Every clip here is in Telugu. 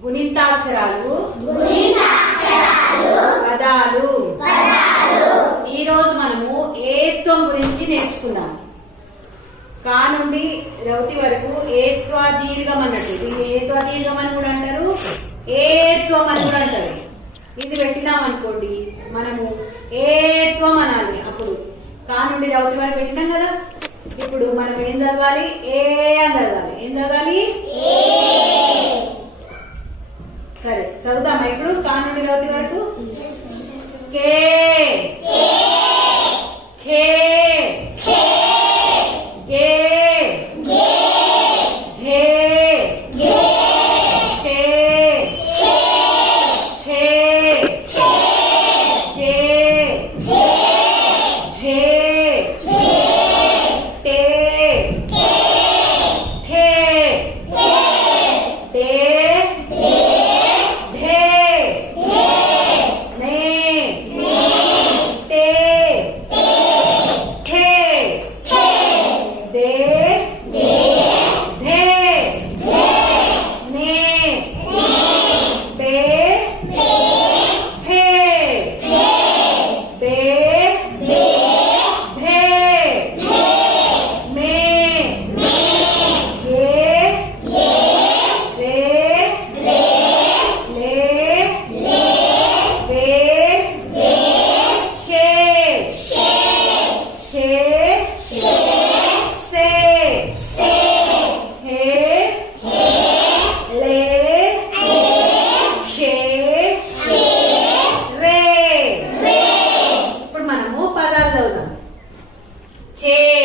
గుణింతాక్షరాలు. పదాలు. ఈ రోజు మనము ఏత్వం గురించి నేర్చుకుందాం. కా నుండి రౌతి వరకు ఏత్వా దీర్ఘం అన్నట్టు. దీన్ని ఏత్వా దీర్ఘం అని కూడా అంటారు. ఏత్వం అని కూడా అంటారు. ఇది పెట్టినాం అనుకోండి మనము ఏత్వం అనాలి అప్పుడు. కా నుండి రౌతి వరకు పెట్టినాం కదా? ఇప్పుడు మనం ఏం చదవాలి? ఏ అని చదవాలి. ఏం చదవాలి? సరే చదువుతామా ఇప్పుడు? కా నుండి రౌతి వరకు కే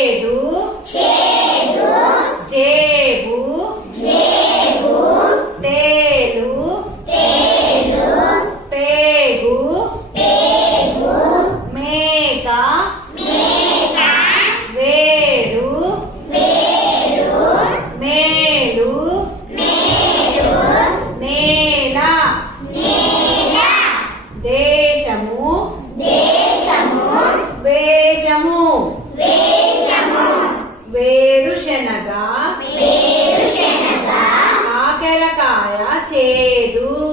చేదు జేబు తేలు పేగు మేక వేరు మేలు నేల దేశము వేషము వేరుశనగ చేదు.